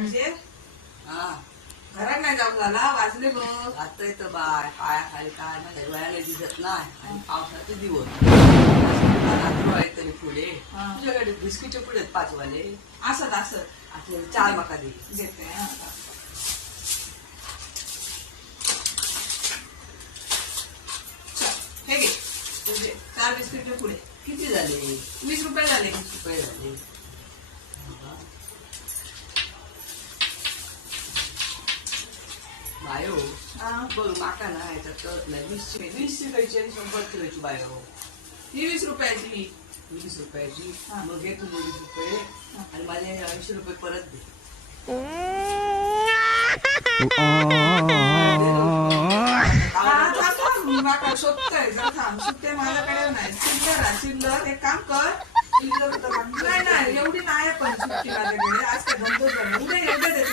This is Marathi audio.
म्हणजे हा घरात नाही जाऊ झाला वाजले बघ. आता येतं बाय काय खाली काय माझ्या डोळ्याला दिसत नाही आणि पावसाचे दिवस रात्र आहे तरी पुढे हा. तुझ्याकडे बिस्किटचे पुढे आहेत 5 वाले असत असत असे 4 मका दे. घेते हा. चल, हे घे तुझे 4 बिस्किट पुढे. किती झाले? 20 रुपये झाले. 20 रुपये झाले. बायो हा. बघ माका ना ह्याच्यात कळत नाही 20 खायची आणि 100 ठेवायची बायो. ही 20 रुपयाची. 20 रुपयाची हा. मग घे तू 20 रुपये आणि माझे 80 रुपये परत दे. हा, थांब, थांब. माका शोधतोय जरा थांब. सुट्टे माझ्याकडे नाही. चिल्लर आहे, चिल्लर. एक काम कर. चिल्लर तर नाही नाही एवढी नाही पण सुट्टी माझ्याकडे. आज काय धंदो कर. उद्या एवढे देते